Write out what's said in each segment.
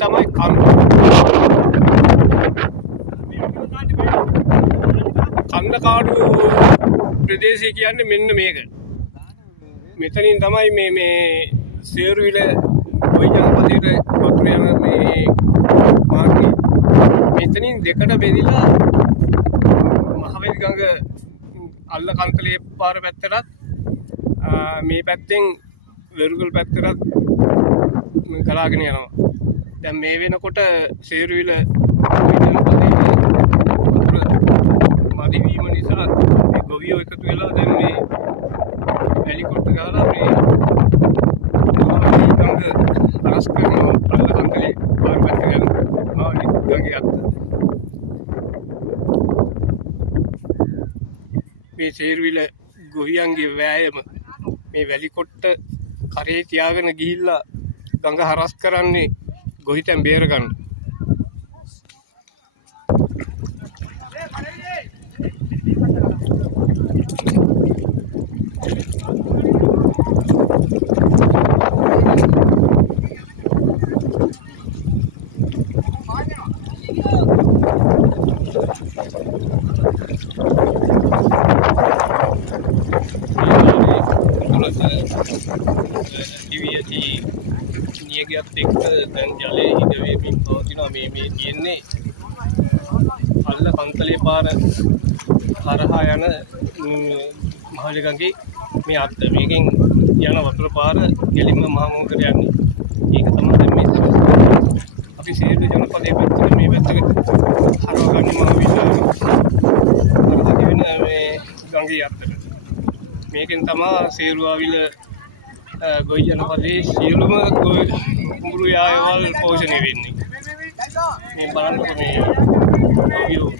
තමයි කන්දකාඩු ප්‍රදේශය කියන්නේ මෙන්න මේක. මෙතනින් තමයි මේ සේරුවිල කොයි ජනපදයට වතුර යන මේ මාර්ගය. මෙතනින් දෙකට බෙදලා මහවැලි ගඟ අල්ල කන්තලේ පාර පැත්තටත් මේ පැත්තෙන් වෙරුගල් පැත්තටත් ගලාගෙන යනවා. දැන් මේ වෙනකොට සේරුවිල මදි වීම නිසා මේ ගොවියෝ එකතු වෙලා දැන් මේ වැලි කොට ගහලා මේ ගඟ හරස් කරනවා. අල්ල කන්තලේ පාර පැත්තට යනවා. ගඟේ අත මේ සේරුවිල ගොවියන්ගේ වෑයම මේ වැලි කොට්ට කරේ තියාගෙන ගිහිල්ලා ගඟ හරස් කරන්නේ ගොවිතැන් බේර ගන්න. නියගියත් එක්ක දැන් ජලයේ හිදවීමෙන් පවතිනවා. මේ තියෙන්නේ අල්ල කන්තලේ පාර හරහා යන මහවැලි ගඟේ මේ අත්ත. මේකෙන් යන වතුර පාර කෙලින්ම මහා මොහොතට යන්නේ. ඒක තමයි දැන් මේ අපි සේරුවිල ජනපදයේ පැත්තට මේ පැත්තට හරවගන්නේ මහවැලි වෙන මේ ගඟේ අත්තට. මේකෙන් තමයි සේරුවාවිල ගොවි ජනපදයේ සියලුම කුඹුරු යායවල් පෝෂණය වෙන්නේ. මේ බලන්නකො මේ ගොවියෝ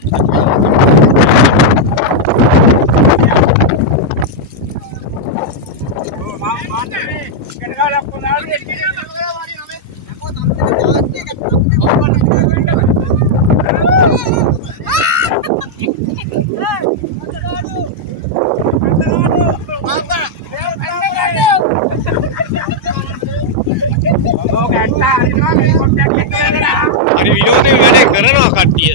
හරි විනෝදයෙන් වැඩ කරනවා කට්ටිය.